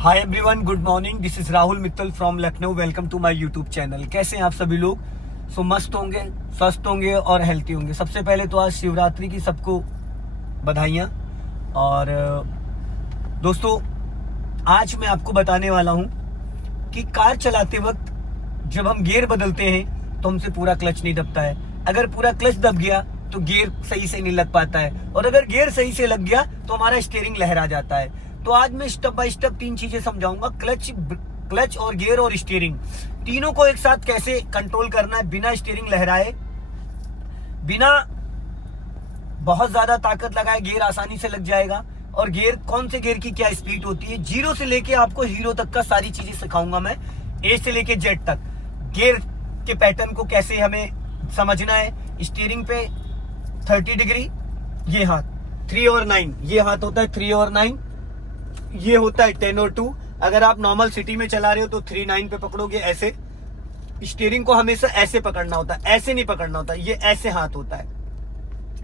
Hi everyone, good morning. This is Rahul Mittal from Lucknow. Welcome to my YouTube channel. कैसे हैं आप सभी लोग? मस्त होंगे, स्वस्थ होंगे और हेल्थी होंगे। सबसे पहले तो आज शिवरात्रि की सबको बधाइयाँ। और दोस्तों, आज मैं आपको बताने वाला हूँ कि कार चलाते वक्त जब हम गियर बदलते हैं तो हमसे पूरा क्लच नहीं दबता है। अगर पूरा क्लच दब गया तो गियर सही से नहीं लग पाता है, और अगर गियर सही से लग गया तो हमारा स्टीयरिंग लहरा जाता है। तो आज मैं स्टेप बाय स्टेप 3 चीजें समझाऊंगा। क्लच और गियर और स्टीयरिंग, तीनों को एक साथ कैसे कंट्रोल करना है बिना स्टीयरिंग लहराए, बिना बहुत ज्यादा ताकत लगाए गियर आसानी से लग जाएगा। और गियर, कौन से गियर की क्या स्पीड होती है, जीरो से लेके आपको हीरो तक का सारी चीजें सिखाऊंगा मैं, ए से लेके जेड तक। गियर के पैटर्न को कैसे हमें समझना है। स्टीयरिंग पे 30 डिग्री, ये हाथ 3 और 9, ये हाथ होता है 3 और 9, ये होता है 10 और 2। अगर आप नॉर्मल सिटी में चला रहे हो तो 3 9 पे पकड़ोगे ऐसे। स्टीयरिंग को हमेशा ऐसे पकड़ना होता है, ऐसे नहीं पकड़ना होता, ये ऐसे हाथ होता है।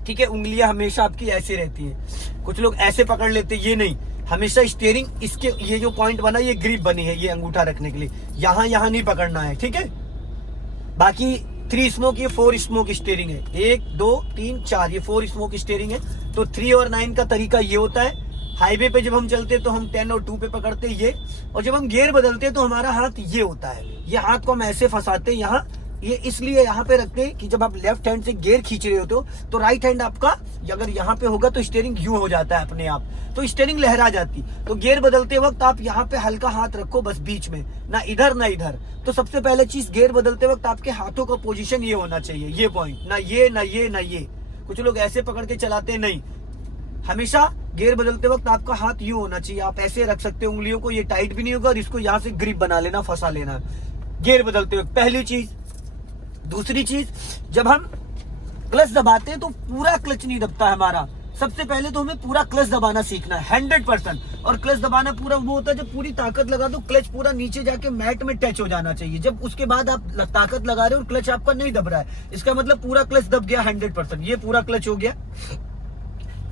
ठीक है, उंगलियां हमेशा आपकी ऐसे रहती है। कुछ लोग ऐसे पकड़ लेते, ये नहीं, हमेशा स्टीयरिंग इसके, ये जो पॉइंट बना, ये ग्रिप बनी है, ये अंगूठा रखने के लिए, यहां नहीं पकड़ना है। ठीक है, बाकी 3 स्मोक, ये 4 स्मोक स्टीयरिंग है। 1 2 3 4, ये 4 स्मोक स्टीयरिंग है। तो 3 और 9 का तरीका ये होता है। हाईवे पे जब हम चलते हैं तो हम 10 और 2 पे पकड़ते हैं ये, और जब हम गियर बदलते हैं तो हमारा हाथ ये होता है। ये हाथ को हम ऐसे फंसाते हैं यहाँ, ये इसलिए यहाँ पे रखते हैं कि जब आप लेफ्ट हैंड से गियर खींच रहे होते हो तो राइट हैंड आपका अगर यहाँ पे होगा तो स्टीयरिंग यूं हो जाता है अपने आप, तो स्टीयरिंग लहरा जाती। तो गियर बदलते वक्त आप यहाँ पे हल्का हाथ रखो, बस बीच में, ना इधर ना इधर। तो सबसे पहले चीज, गियर बदलते वक्त आपके हाथों का पोजीशन ये होना चाहिए, ये पॉइंट, ना ये ना ये ना ये। कुछ लोग ऐसे पकड़ के चलाते, नहीं, हमेशा गियर बदलते वक्त आपका हाथ यूं होना चाहिए। आप ऐसे रख सकते हो उंगलियों को, ये टाइट भी नहीं होगा, और इसको यहाँ से ग्रिप बना लेना, फंसा लेना गियर बदलते वक्त, पहली चीज। दूसरी चीज, जब हम क्लच दबाते हैं तो पूरा क्लच नहीं दबता हमारा। सबसे पहले तो हमें पूरा क्लच दबाना सीखना है 100%। और क्लच दबाना पूरा वो होता है जब पूरी ताकत लगा दो, क्लच पूरा नीचे जाके मैट में टच हो जाना चाहिए। जब उसके बाद आप ताकत लगा रहे हो और क्लच आपका नहीं दब रहा है, इसका मतलब पूरा क्लच दब गया 100%। ये पूरा क्लच हो गया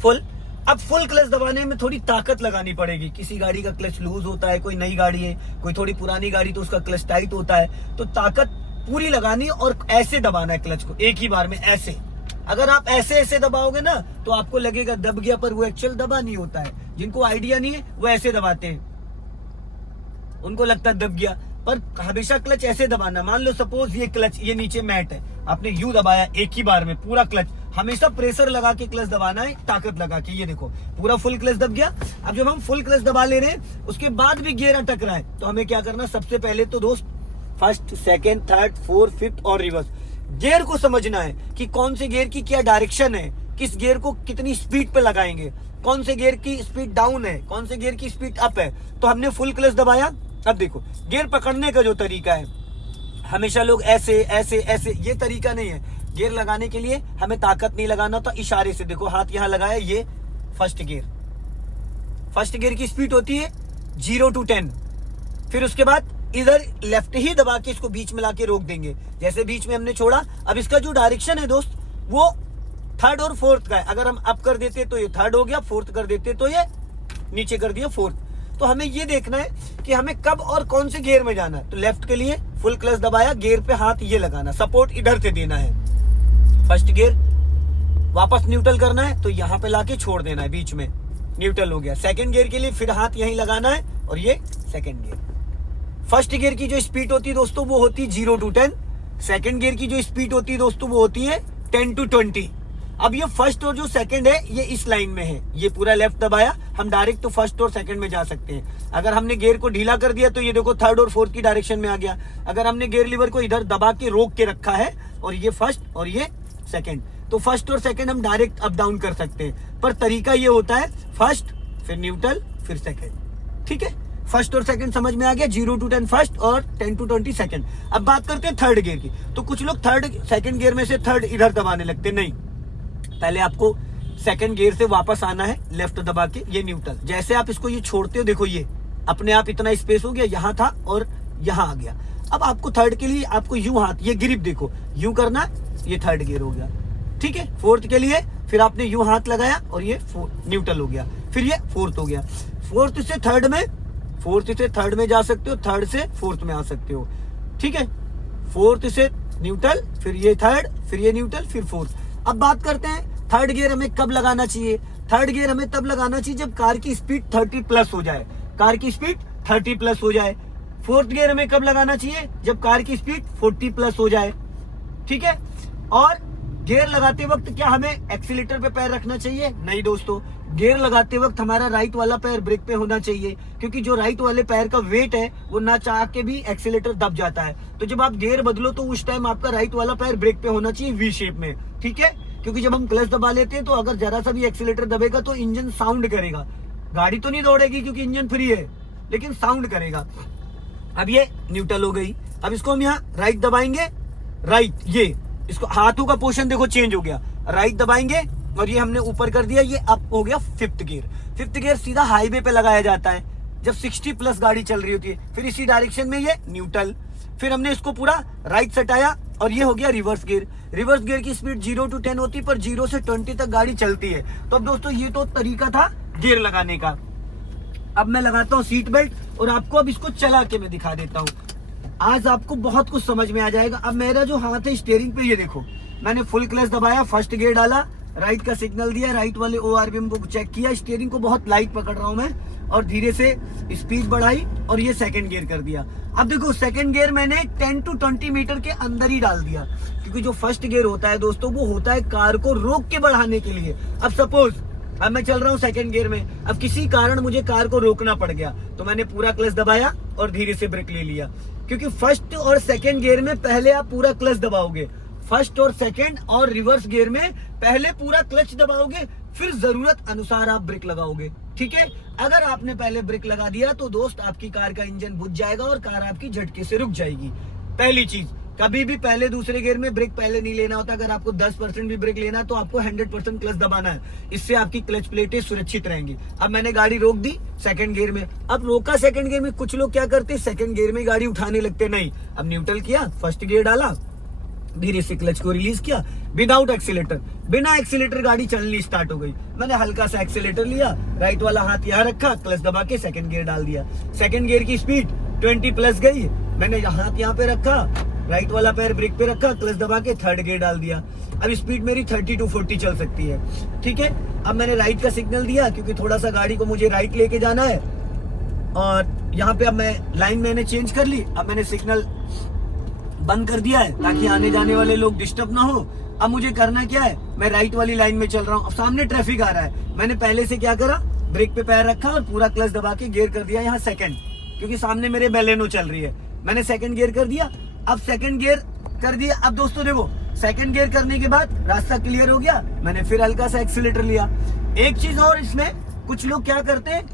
फुल। अब फुल क्लच दबाने में थोड़ी ताकत लगानी पड़ेगी। किसी गाड़ी का क्लच लूज होता है, कोई नई गाड़ी है, कोई थोड़ी पुरानी गाड़ी तो उसका क्लच टाइट होता है। तो ताकत पूरी लगानी और ऐसे दबाना है क्लच को एक ही बार में, ऐसे। अगर आप ऐसे दबाओगे ना तो आपको लगेगा दब गया, पर वो एक्चुअल दबा नहीं होता है। जिनको आइडिया नहीं है वो ऐसे दबाते हैं, उनको लगता है दब गया, पर हमेशा क्लच ऐसे दबाना। मान लो सपोज ये क्लच, ये नीचे मैट है, आपने यूं दबाया एक ही बार में पूरा क्लच, हमेशा प्रेशर लगा के क्लच दबाना है, ताकत लगा के। ये देखो पूरा फुल क्लच दब गया। अब जब हम फुल क्लच दबा ले रहे हैं, उसके बाद भी गियर अटक रहा है, तो हमें क्या करना, सबसे पहले तो दोस्त first, second, third, fourth, fifth और रिवर्स गियर को समझना है कि कौन से गियर की क्या डायरेक्शन है, किस गियर को कितनी स्पीड पे लगाएंगे, कौन से गियर की स्पीड डाउन है, कौन से गियर की स्पीड अप है। तो हमने फुल क्लच दबाया। अब देखो गियर पकड़ने का जो तरीका है, हमेशा लोग ऐसे ऐसे ऐसे, ये तरीका नहीं है। गियर लगाने के लिए हमें ताकत नहीं लगाना होता, इशारे से। देखो हाथ यहां लगाया, ये फर्स्ट गियर। फर्स्ट गियर की स्पीड होती है 0 to 10। फिर उसके बाद इधर लेफ्ट ही दबा के इसको बीच में लाके रोक देंगे, जैसे बीच में हमने छोड़ा। अब इसका जो डायरेक्शन है दोस्त, वो थर्ड और फोर्थ का है। अगर हम अप कर देते तो ये थर्ड हो गया, फोर्थ कर देते तो ये नीचे कर दिया फोर्थ। तो हमें ये देखना है कि हमें कब और कौन से गियर में जाना है। तो लेफ्ट के लिए फुल क्लच दबाया, गियर पे हाथ ये लगाना, सपोर्ट इधर से देना है। फर्स्ट गियर वापस न्यूट्रल करना है तो यहाँ पे लाके छोड़ देना है, बीच में न्यूट्रल हो गया। सेकंड गियर के लिए फिर हाथ यहीं लगाना है, और ये सेकंड गियर। फर्स्ट गियर की जो स्पीड होती है दोस्तों, वो होती है 0 to 10। सेकंड गियर की जो स्पीड होती है दोस्तों, वो होती है 10 to 20। अब ये फर्स्ट और जो सेकंड है, ये इस लाइन में है। ये पूरा लेफ्ट दबाया, हम डायरेक्ट तो फर्स्ट और सेकंड में जा सकते हैं। अगर हमने गियर को ढीला कर दिया तो ये देखो थर्ड और फोर्थ की डायरेक्शन में आ गया। अगर हमने गियर लीवर को इधर दबा के रोक के रखा है, और ये फर्स्ट और ये सेकंड, तो फर्स्ट और सेकंड हम डायरेक्ट अप डाउन कर सकते हैं। पर तरीका ये होता है, फर्स्ट, फिर न्यूट्रल, फिर सेकंड। ठीक है, फर्स्ट और सेकंड समझ में आ गया। 0 to 10 फर्स्ट और 10 to 20 सेकंड। अब बात करते हैं थर्ड गियर की। तो कुछ लोग सेकंड गियर में से थर्ड इधर दबाने लगते, नहीं, पहले आपको सेकंड गियर से वापस आना है, लेफ्ट दबा के, ये न्यूट्रल। जैसे आप इसको ये छोड़ते हो, देखो ये अपने आप इतना स्पेस हो गया, यहाँ था और यहाँ आ गया। अब आपको थर्ड के लिए आपको यूं हाथ, ये ग्रिप देखो यूं करना, ये थर्ड गियर हो गया। ठीक है, फोर्थ के लिए फिर आपने यूं हाथ लगाया और ये न्यूट्रल हो गया, फिर ये फोर्थ हो गया। फोर्थ से थर्ड में फोर्थ से थर्ड में जा सकते हो, थर्ड से फोर्थ में आ सकते हो, ठीक है। फोर्थ से न्यूट्रल, फिर ये थर्ड, फिर ये न्यूट्रल, फिर फोर्थ। अब बात करते हैं थर्ड गियर हमें कब लगाना चाहिए। थर्ड गियर हमें तब लगाना चाहिए जब कार की स्पीड 30 प्लस हो जाए, कार की स्पीड 30 प्लस हो जाए। फोर्थ गियर हमें कब लगाना चाहिए, जब कार की स्पीड 40 प्लस हो जाए, ठीक है। और गियर लगाते वक्त क्या हमें एक्सीलेटर पे पैर रखना चाहिए? नहीं दोस्तों, गियर लगाते वक्त हमारा राइट वाला पैर ब्रेक पे होना चाहिए, क्योंकि जो राइट वाले पैर का वेट है वो ना चाह के भी एक्सीलेटर दब जाता है। तो जब आप गियर बदलो तो उस टाइम आपका राइट वाला पैर ब्रेक पे होना चाहिए, वी शेप में, ठीक है। क्योंकि जब हम क्लच दबा लेते हैं तो अगर जरा सा भी एक्सीलेटर दबेगा तो इंजन साउंड करेगा। गाड़ी तो नहीं दौड़ेगी क्योंकि इंजन फ्री है, लेकिन साउंड करेगा। अब ये न्यूट्रल हो गई। अब इसको हम यहाँ राइट दबाएंगे, राइट, ये इसको हाथों का पोर्शन देखो चेंज हो गया, राइट दबाएंगे और ये हमने ऊपर कर दिया, ये अप हो गया फिफ्थ गियर। फिफ्थ गियर सीधा हाईवे पे लगाया जाता है जब 60 प्लस गाड़ी चल रही होती है। फिर इसी डायरेक्शन में ये न्यूट्रल, फिर हमने इसको पूरा राइट सटाया और ये हो गया रिवर्स गियर। रिवर्स गियर की स्पीड 0 to 10 होती है, पर 0 से 20 तक गाड़ी चलती है। तो अब दोस्तों ये तो तरीका था गियर लगाने का। अब मैं लगाता हूँ सीट बेल्ट और आपको अब इसको चला के मैं दिखा देता हूँ। आज आपको बहुत कुछ समझ में आ जाएगा। अब मेरा जो हाथ है स्टीयरिंग पे, ये देखो मैंने फुल क्लच दबाया, फर्स्ट गियर डाला, राइट का सिग्नल दिया, राइट वाले ORVM को चेक किया, स्टीयरिंग को बहुत लाइट पकड़ रहा हूं मैं और धीरे से स्पीड बढ़ाई और ये सेकंड गियर कर दिया। अब देखो सेकंड गियर मैंने 10 to 20 मीटर के अंदर ही डाल दिया, क्योंकि जो फर्स्ट गियर होता है दोस्तों वो होता है कार को रोक के बढ़ाने के लिए। अब सपोज अब मैं चल रहा हूँ सेकंड गियर में, अब किसी कारण मुझे कार को रोकना पड़ गया तो मैंने पूरा क्लच दबाया और धीरे से ब्रेक ले लिया, क्योंकि फर्स्ट और सेकंड गियर में पहले आप पूरा क्लच दबाओगे, फर्स्ट और सेकंड और रिवर्स गियर में पहले पूरा क्लच दबाओगे, फिर जरूरत अनुसार आप ब्रेक लगाओगे, ठीक है। अगर आपने पहले ब्रेक लगा दिया तो दोस्त आपकी कार का इंजन बुझ जाएगा और कार आपकी झटके से रुक जाएगी। पहली चीज, कभी भी पहले दूसरे गियर में ब्रेक पहले नहीं लेना होता। अगर आपको 10% भी ब्रेक लेना है तो आपको 100% क्लच दबाना है, इससे आपकी क्लच प्लेटें सुरक्षित रहेंगी। अब मैंने गाड़ी रोक दी सेकंड गियर में, अब रोका सेकंड गियर में, कुछ लोग क्या करते हैं सेकंड गियर में गाड़ी उठाने लगते, नहीं। अब न्यूट्रल किया, फर्स्ट गियर डाला, धीरे से क्लच को रिलीज किया विदाउट एक्सीलेटर, बिना एक्सीलेटर गाड़ी चलनी स्टार्ट हो गई। मैंने हल्का सा एक्सीलेटर लिया, राइट वाला हाथ यहाँ रखा, क्लच दबा के सेकंड गियर डाल दिया। सेकंड गियर की स्पीड 20 प्लस गई, मैंने हाथ यहाँ पे रखा, राइट वाला पैर ब्रेक पे रखा, क्लच दबा के थर्ड गियर डाल दिया। अब स्पीड मेरी 30 to 40 चल सकती है, ठीक है। अब मैंने राइट का सिग्नल दिया क्योंकि थोड़ा सा गाड़ी को मुझे राइट लेके जाना है, और यहाँ पे अब मैं लाइन मैंने चेंज कर ली। अब मैंने सिग्नल बंद कर दिया है ताकि आने जाने वाले लोग डिस्टर्ब ना हो। अब मुझे करना क्या है, मैं राइट वाली लाइन में चल रहा हूँ, अब सामने ट्रैफिक आ रहा है, मैंने पहले से क्या करा, ब्रेक पे पैर रखा और पूरा क्लच दबा के गियर कर दिया यहाँ सेकंड, क्योंकि सामने मेरे बेलेनो चल रही है, मैंने सेकंड गियर कर दिया। अब सेकंड गियर कर दिया। अब दोस्तों देखो सेकंड गियर करने के बाद रास्ता क्लियर हो गया, मैंने फिर हल्का सा एक्सीलेटर लिया। एक चीज और, इसमें कुछ लोग क्या करते हैं,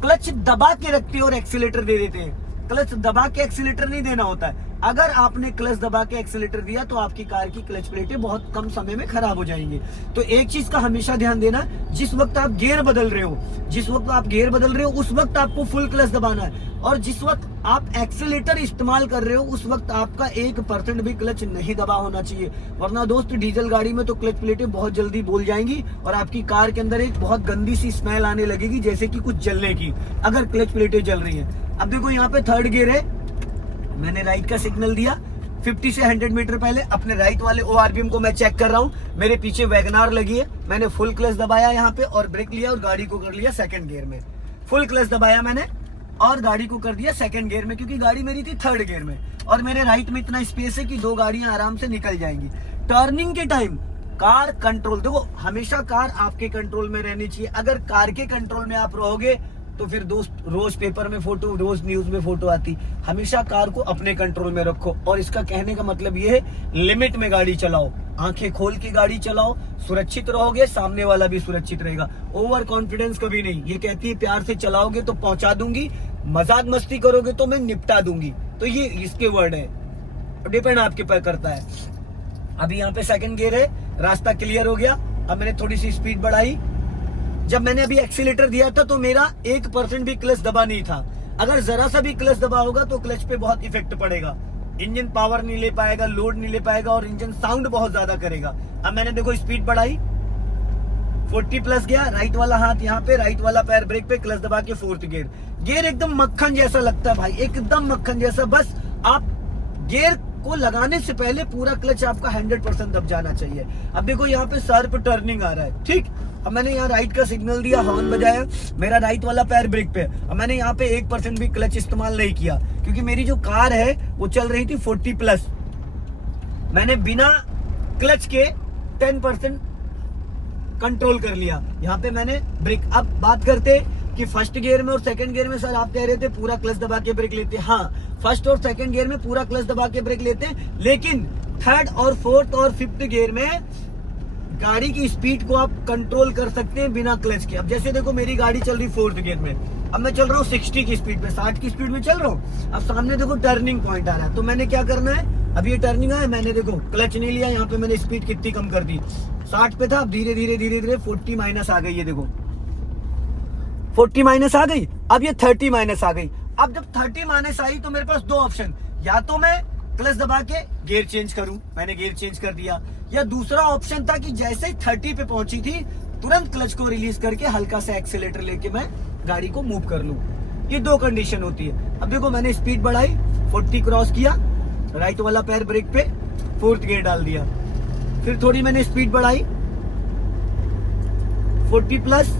क्लच दबा के रखते हैं और एक्सीलेटर दे देते हैं। क्लच दबा के एक्सीलेटर नहीं देना होता है। अगर आपने क्लच दबा के एक्सीलेटर दिया तो आपकी कार की क्लच प्लेटें बहुत कम समय में खराब हो जाएंगी। तो एक चीज का हमेशा ध्यान देना, जिस वक्त आप गियर बदल रहे हो, उस वक्त आपको फुल क्लच दबाना है, और जिस वक्त आप एक्सीलेटर इस्तेमाल कर रहे हो उस वक्त आपका 1% भी क्लच नहीं दबा होना चाहिए, वरना दोस्त डीजल गाड़ी में तो क्लच प्लेटें बहुत जल्दी बोल जाएंगी और आपकी कार के अंदर एक बहुत गंदी सी स्मेल आने लगेगी, जैसे कि कुछ जलने की, अगर क्लच प्लेटें जल रही हैं। अब देखो यहाँ पे थर्ड गियर है, मैंने राइट का सिग्नल दिया, 50 से 100 मीटर पहले अपने राइट वाले ORVM को मैं चेक कर रहा हूँ, मेरे पीछे वैगनार लगी है, मैंने फुल क्लच दबाया यहाँ पे और ब्रेक लिया और गाड़ी को कर लिया सेकंड गियर में। फुल क्लच दबाया मैंने और गाड़ी को कर दिया सेकंड गियर में, क्योंकि गाड़ी मेरी थी थर्ड गियर में और मेरे राइट में इतना स्पेस है कि दो गाड़ियां आराम से निकल जाएंगी। टर्निंग के टाइम कार कंट्रोल, देखो हमेशा कार आपके कंट्रोल में रहनी चाहिए। अगर कार के कंट्रोल में आप रहोगे तो फिर दोस्त रोज पेपर में फोटो, रोज न्यूज में फोटो आती। हमेशा कार को अपने कंट्रोल में रखो, और इसका कहने का मतलब ये है लिमिट में गाड़ी चलाओ, आंखें खोल के गाड़ी चलाओ, सुरक्षित रहोगे, सामने वाला भी सुरक्षित रहेगा। ओवर कॉन्फिडेंस कभी नहीं। ये कहती है प्यार से चलाओगे तो पहुंचा दूंगी, मजाक मस्ती करोगे तो मैं निपटा दूंगी, तो ये इसके वर्ड है, डिपेंड आपके पर करता है। अभी यहाँ पे सेकंड गियर है, रास्ता क्लियर हो गया। अब मैंने थोड़ी सी स्पीड बढ़ाई। जब मैंने अभी एक्सीलेटर दिया था तो मेरा 1% भी क्लच दबा नहीं था। अगर जरा सा भी क्लच दबा होगा तो क्लच पे बहुत इफेक्ट पड़ेगा, इंजन पावर नहीं ले पाएगा, लोड नहीं ले पाएगा और इंजन साउंड बहुत ज्यादा करेगा। अब मैंने देखो स्पीड बढ़ाई, 40 प्लस गया, राइट वाला हाथ यहाँ पे, राइट वाला पैर ब्रेक पे, क्लच दबा के 4th गियर। गियर एकदम मक्खन जैसा लगता है भाई, एकदम मक्खन जैसा। बस आप गियर को लगाने से पहले पूरा क्लच आपका 100% दब जाना चाहिए। अब देखो यहाँ पे शार्प टर्निंग आ रहा है, ठीक। अब मैंने यहाँ राइट का सिग्नल दिया, हॉर्न बजाया, मेरा राइट वाला पैर ब्रेक पे। अब मैंने यहाँ पे 1% भी क्लच इस्तेमाल नहीं किया, क्योंकि मेरी जो कार है वो चल रही थी 40 प्लस। मैंने बिना क्लच के 10% कंट्रोल कर लिया। यहाँ पे मैंने ब्रेक। अब बात करते कि फर्स्ट गियर में और सेकंड गियर में सर आप कह रहे थे पूरा क्लच दबा के ब्रेक लेते। हाँ, फर्स्ट और सेकंड गियर में पूरा क्लच दबा के ब्रेक लेते, लेकिन थर्ड और फोर्थ और फिफ्थ गियर में गाड़ी की स्पीड को आप कंट्रोल कर सकते हैं बिना क्लच के। अब जैसे देखो मेरी गाड़ी चल रही 4th गियर में, अब मैं चल रहा हूँ 60 की स्पीड पे, 60 की स्पीड में चल रहा हूँ। अब सामने देखो टर्निंग पॉइंट आ रहा है, तो मैंने क्या करना है, अब ये टर्निंग है, मैंने देखो क्लच नहीं लिया, यहाँ पे मैंने स्पीड कितनी कम कर दी, 60 पे था, अब धीरे धीरे 40 माइनस आ गई। ये देखो 40 माइनस आ गई, अब ये 30 माइनस आ गई। अब जब 30 माइनस आई तो मेरे पास दो ऑप्शन, या तो मैं क्लच दबा के गियर चेंज करूं, मैंने गियर चेंज कर दिया, या दूसरा ऑप्शन था कि जैसे ही 30 पे पहुंची थी तुरंत क्लच को रिलीज करके हल्का सा एक्सीलेटर लेके मैं गाड़ी को मूव कर लूं। ये दो कंडीशन होती है। अब देखो मैंने स्पीड बढ़ाई, 40 क्रॉस किया, राइट वाला पैर ब्रेक पे, 4th गियर डाल दिया। फिर थोड़ी मैंने स्पीड बढ़ाई, 40 प्लस,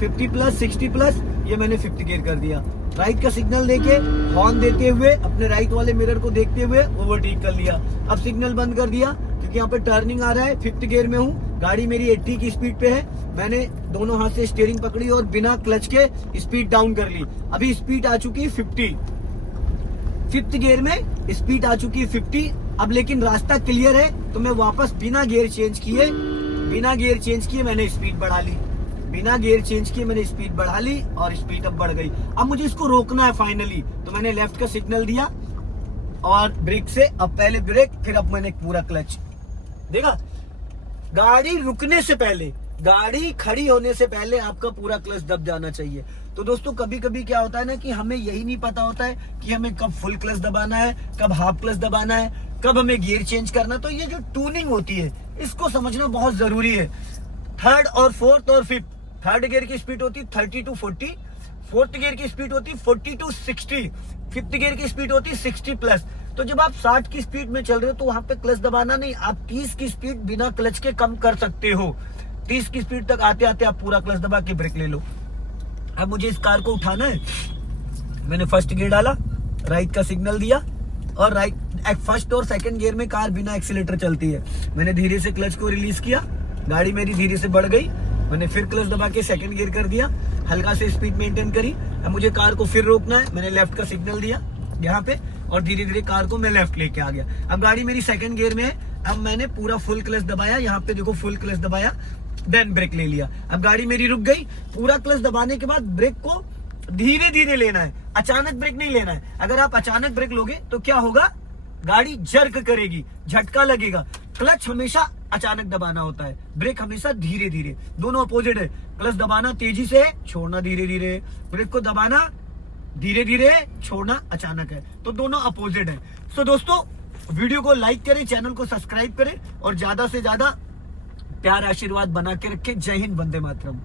50 प्लस, 60 प्लस, ये मैंने 5th गियर कर दिया। राइट का सिग्नल देके हॉर्न देते हुए अपने राइट वाले मिरर को देखते हुए ओवरटेक कर लिया। अब सिग्नल बंद कर दिया क्योंकि यहाँ पे टर्निंग आ रहा है, 5th गियर में हूँ, गाड़ी मेरी 80 की स्पीड पे है। मैंने दोनों हाथ से स्टीयरिंग पकड़ी और बिना क्लच के स्पीड डाउन कर ली। अभी स्पीड आ चुकी है 50, 5th गियर में स्पीड आ चुकी है 50। अब लेकिन रास्ता क्लियर है तो मैं वापस बिना गियर चेंज किए मैंने स्पीड बढ़ा ली, बिना गियर चेंज किए मैंने स्पीड बढ़ा ली और स्पीड अब बढ़ गई। अब मुझे इसको रोकना है फाइनली, तो मैंने लेफ्ट का सिग्नल दिया और ब्रेक से, अब पहले ब्रेक फिर अब मैंने पूरा क्लच। देखा, गाड़ी रुकने से पहले, गाड़ी खड़ी होने से पहले आपका पूरा क्लच दब जाना चाहिए। तो दोस्तों कभी कभी क्या होता है ना कि हमें यही नहीं पता होता है कि हमें कब फुल क्लच दबाना है, कब हाफ क्लच दबाना है, कब हमें गियर चेंज करना। तो ये जो ट्यूनिंग होती है इसको समझना बहुत जरूरी है। थर्ड और फोर्थ और फिफ्थ, थर्ड गियर की स्पीड होती 30 to 40, 4th गियर की स्पीड होती 40 to 60, 5th गियर की स्पीड होती 60 प्लस। तो जब आप 60 की स्पीड में चल रहे हो तो वहां पे क्लच दबाना नहीं, आप 30 की स्पीड बिना क्लच के कम कर सकते हो। 30 की स्पीड तक आते आते आप पूरा क्लच दबा के ब्रेक ले लो। अब मुझे इस कार को उठाना है, मैंने फर्स्ट गियर डाला, राइट का सिग्नल दिया और फर्स्ट और सेकंड गियर में कार बिना एक्सीलेटर चलती है। मैंने धीरे से क्लच को रिलीज किया, गाड़ी मेरी धीरे से बढ़ गई, मैंने फिर क्लच दबा के सेकंड गियर कर दिया, हल्का से स्पीड मेंटेन करी। अब मुझे कार को फिर रोकना है, मैंने लेफ्ट का सिग्नल दिया यहाँ पे और धीरे धीरे कार को मैं लेफ्ट लेके आ गया। अब गाड़ी मेरी सेकंड गियर में है, अब मैंने पूरा फुल क्लच दबाया, यहाँ पे देखो फुल क्लच दबाया, देन ब्रेक ले लिया। अब गाड़ी मेरी रुक गई। पूरा क्लच दबाने के बाद ब्रेक को धीरे धीरे लेना है, अचानक ब्रेक नहीं लेना है। अगर आप अचानक ब्रेक लोगे तो क्या होगा, गाड़ी जर्क करेगी, झटका लगेगा। क्लच हमेशा अचानक दबाना होता है, ब्रेक हमेशा धीरे धीरे, दोनों अपोजिट है। क्लच दबाना तेजी से, छोड़ना धीरे धीरे, ब्रेक को दबाना धीरे धीरे, छोड़ना अचानक है, तो दोनों अपोजिट है। सो दोस्तों वीडियो को लाइक करें, चैनल को सब्सक्राइब करें और ज्यादा से ज्यादा प्यार आशीर्वाद बना के रखें। जय हिंद, वंदे मातरम।